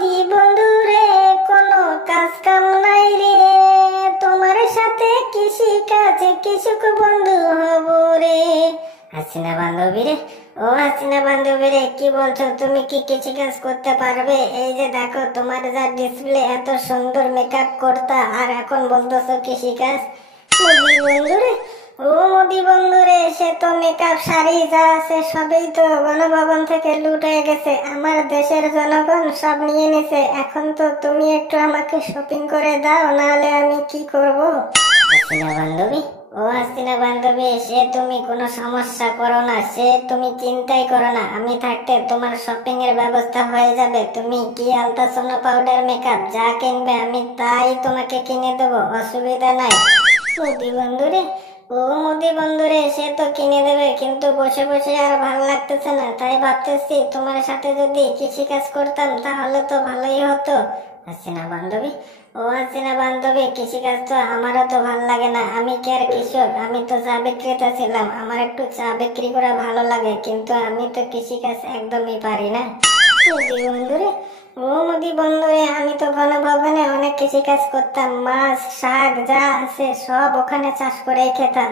মোদি বন্ধু রে, কোনো কাজ কাম নাই রে, তোমার সাথে কৃষি কাজে কৃষক বন্ধু হব রে। হাসিনা বান্ধবী রে, ও হাসিনা বান্ধবী রে, কি বলছো? তুমি কি কৃষি কাজ করতে পারবে? এই যে দেখো, তোমার যা ডিসপ্লে, এত সুন্দর মেকআপ করতা, আর এখন বলতেছো কৃষি কাজ? মোদি বন্ধু রে, ও মোদি বন্ধু রে, সে তো মেকআপ শাড়ি যা আছে সবই তো গণভবন থেকে লুট হয়ে গেছে, আমার দেশের জনগণ সব নিয়ে নিছে। এখন তো তুমি একটু আমাকে শপিং করে দাও, নাহলে আমি কি করব? হাসিনা বান্ধবী, ও হাসিনা বান্ধবী, সে তুমি কোনো সমস্যা করো না, সে তুমি চিন্তাই করো না, আমি থাকতে তোমার শপিং এর ব্যবস্থা হয়ে যাবে। তুমি কি আলতাসোনা পাউডার মেকআপ যা কিনবে আমি তাই তোমাকে কিনে দেবো, অসুবিধা নাই। মোদি বন্ধুরে, ও মোদি বন্ধুরে, সে তো কিনে দেবে, কিন্তু বসে বসে আর ভালো লাগতেছে না, তাই ভাবতেছি তোমার সাথে যদি কৃষি কাজ করতাম তাহলে তো ভালোই হতো। হাসিনা বান্ধবী, ও হাসিনা বান্ধবী, কৃষি কাজ তো আমারও তো ভালো লাগে না, আমি কি আর কৃষক? আমি তো চা বিক্রেতা ছিলাম, আমার একটু চা বিক্রি করা ভালো লাগে, কিন্তু আমি তো কৃষি কাজ একদমই পারি না। মোদি বন্ধুরে, ও মোদি বন্ধুরে, আমি তো গণভবনে অনেক কৃষি কাজ করতাম, মাছ শাক যা আছে সব ওখানে চাষ করে খেতাম।